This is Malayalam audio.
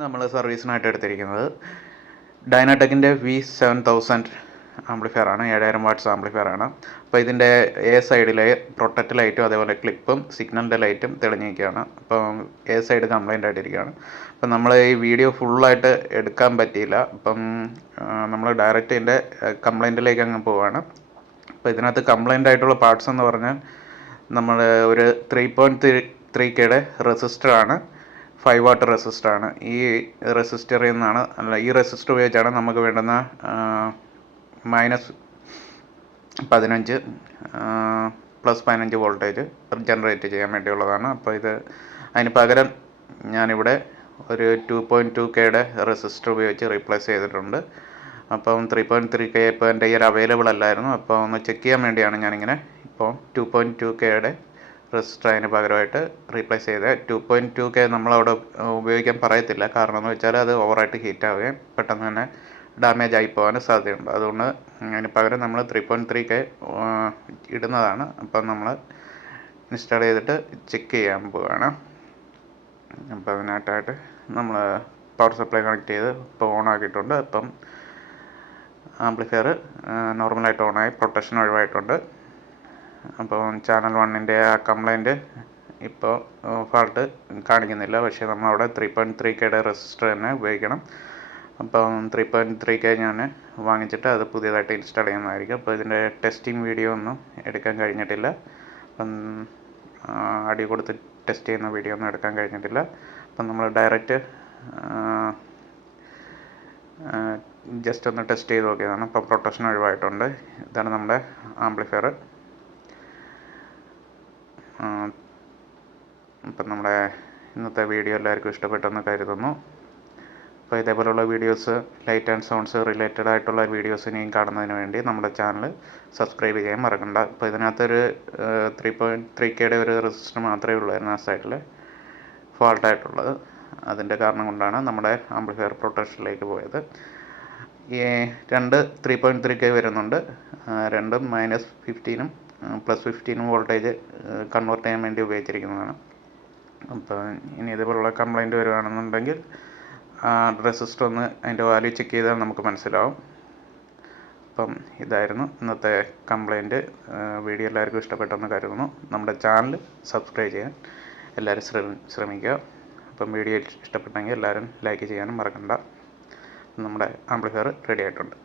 നമ്മൾ സർവീസിനായിട്ട് എടുത്തിരിക്കുന്നത് ഡൈനാടെക്കിൻ്റെ V7000 ആംപ്ലിഫയർ ആണ്. 7000 വാട്ട്സ് ആംപ്ലിഫയർ ആണ്. അപ്പോൾ ഇതിൻ്റെ സൈഡിലെ പ്രൊട്ടക്റ്റ് ലൈറ്റും അതേപോലെ ക്ലിപ്പും സിഗ്നലിൻ്റെ ലൈറ്റും തെളിഞ്ഞിരിക്കുകയാണ്. അപ്പോൾ സൈഡ് കംപ്ലൈൻ്റ് ആയിട്ടിരിക്കുകയാണ്. അപ്പം നമ്മൾ ഈ വീഡിയോ ഫുള്ളായിട്ട് എടുക്കാൻ പറ്റിയില്ല. അപ്പം നമ്മൾ ഡയറക്റ്റ് ഇതിൻ്റെ കംപ്ലൈൻറ്റിലേക്ക് അങ്ങ് പോവുകയാണ്. അപ്പോൾ ഇതിനകത്ത് കംപ്ലൈൻ്റ് ആയിട്ടുള്ള പാർട്സ് എന്ന് പറഞ്ഞാൽ നമ്മൾ ഒരു 3.3K റെസിസ്റ്ററാണ്, 5 വാട്ട് റെസിസ്റ്ററാണ്. ഈ റെസിസ്റ്ററിൽ നിന്നാണ് ഈ റെസിസ്റ്റർ ഉപയോഗിച്ചാണ് നമുക്ക് വേണ്ടുന്ന -15 +15 വോൾട്ടേജ് ജനറേറ്റ് ചെയ്യാൻ വേണ്ടിയുള്ളതാണ്. അപ്പോൾ അതിന് പകരം ഞാനിവിടെ ഒരു 2.2K റെസിസ്റ്റർ ഉപയോഗിച്ച് റീപ്ലേസ് ചെയ്തിട്ടുണ്ട്. അപ്പം 3.3K ഇപ്പോൾ എൻ്റെ കയ്യിൽ അവൈലബിൾ അല്ലായിരുന്നു. അപ്പോൾ ഒന്ന് ചെക്ക് ചെയ്യാൻ വേണ്ടിയാണ് ഞാനിങ്ങനെ ഇപ്പോൾ 2.2K റെസിസ്റ്റർ അതിന് പകരമായിട്ട് റീപ്ലേസ് ചെയ്ത് 2.2K നമ്മളവിടെ ഉപയോഗിക്കാൻ പറയത്തില്ല. കാരണം എന്ന് വെച്ചാൽ അത് ഓവറായിട്ട് ഹീറ്റ് ആവുകയും പെട്ടെന്ന് തന്നെ ഡാമേജ് ആയി പോകാൻ സാധ്യതയുണ്ട്. അതുകൊണ്ട് അതിന് പകരം നമ്മൾ 3.3K ഇടുന്നതാണ്. അപ്പം നമ്മൾ ഇൻസ്റ്റാൾ ചെയ്തിട്ട് ചെക്ക് ചെയ്യാൻ പോവുകയാണ്. അപ്പോൾ അതിനായിട്ടായിട്ട് നമ്മൾ പവർ സപ്ലൈ കണക്ട് ചെയ്ത് ഇപ്പോൾ ഓൺ ആക്കിയിട്ടുണ്ട്. അപ്പം ആംപ്ലിഫയർ നോർമലായിട്ട് ഓണായി, പ്രൊട്ടക്ഷൻ ഒഴിവായിട്ടുണ്ട്. അപ്പോൾ ചാനൽ 1ൻ്റെ ആ കംപ്ലൈൻറ്റ് ഇപ്പോൾ ഫാൾട്ട് കാണിക്കുന്നില്ല. പക്ഷേ നമ്മളവിടെ 3.3K റെസിസ്റ്റർ തന്നെ ഉപയോഗിക്കണം. അപ്പം 3.3K ഞാൻ വാങ്ങിച്ചിട്ട് അത് പുതിയതായിട്ട് ഇൻസ്റ്റാൾ ചെയ്യുന്നതായിരിക്കും. അപ്പോൾ ഇതിൻ്റെ ടെസ്റ്റിംഗ് വീഡിയോ ഒന്നും എടുക്കാൻ കഴിഞ്ഞിട്ടില്ല. അപ്പം അടി കൊടുത്ത് ടെസ്റ്റ് ചെയ്യുന്ന വീഡിയോ ഒന്നും എടുക്കാൻ കഴിഞ്ഞിട്ടില്ല. അപ്പം നമ്മൾ ഡയറക്റ്റ് ജസ്റ്റ് ഒന്ന് ടെസ്റ്റ് ചെയ്ത് നോക്കിയതാണ്. അപ്പോൾ പ്രൊട്ടക്ഷൻ ഒഴിവായിട്ടുണ്ട്. ഇതാണ് നമ്മുടെ ആംപ്ലിഫയർ. അപ്പം നമ്മുടെ ഇന്നത്തെ വീഡിയോ എല്ലാവർക്കും ഇഷ്ടപ്പെട്ടെന്ന് കരുതുന്നു. അപ്പോൾ ഇതേപോലെയുള്ള videos, light and sounds related ആയിട്ടുള്ള വീഡിയോസ് ഇനിയും കാണുന്നതിന് വേണ്ടി നമ്മുടെ ചാനൽ സബ്സ്ക്രൈബ് ചെയ്യാൻ മറക്കണ്ട. അപ്പോൾ ഇതിനകത്തൊരു 3.3K ഒരു റെസിസ്റ്റർ മാത്രമേ ഉള്ളായിരുന്നു ആ സൈഡിൽ ഫാൾട്ടായിട്ടുള്ളത്. അതിൻ്റെ കാരണം കൊണ്ടാണ് നമ്മുടെ ആംപ്ലിഫയർ പ്രൊട്ടക്ഷനിലേക്ക് പോയത്. ഈ രണ്ട് 3.3K വരുന്നുണ്ട്. രണ്ടും -15 +15 വോൾട്ടേജ് കൺവേർട്ട് ചെയ്യാൻ വേണ്ടി ഉപയോഗിച്ചിരിക്കുന്നതാണ്. അപ്പോൾ ഇനി ഇതുപോലുള്ള കംപ്ലൈൻറ്റ് വരുവാണെന്നുണ്ടെങ്കിൽ റെസിസ്റ്റർ ഒന്ന് അതിൻ്റെ വാല്യൂ ചെക്ക് ചെയ്താൽ നമുക്ക് മനസ്സിലാവും. അപ്പം ഇതായിരുന്നു ഇന്നത്തെ കംപ്ലൈൻറ്റ്. വീഡിയോ എല്ലാവർക്കും ഇഷ്ടപ്പെട്ടെന്ന് കരുതുന്നു. നമ്മുടെ ചാനൽ സബ്സ്ക്രൈബ് ചെയ്യാൻ എല്ലാവരും ശ്രമിക്കുക. അപ്പം വീഡിയോ ഇഷ്ടപ്പെട്ടെങ്കിൽ എല്ലാവരും ലൈക്ക് ചെയ്യാനും മറക്കണ്ട. നമ്മുടെ ആംപ്ലിഫയർ റെഡി ആയിട്ടുണ്ട്.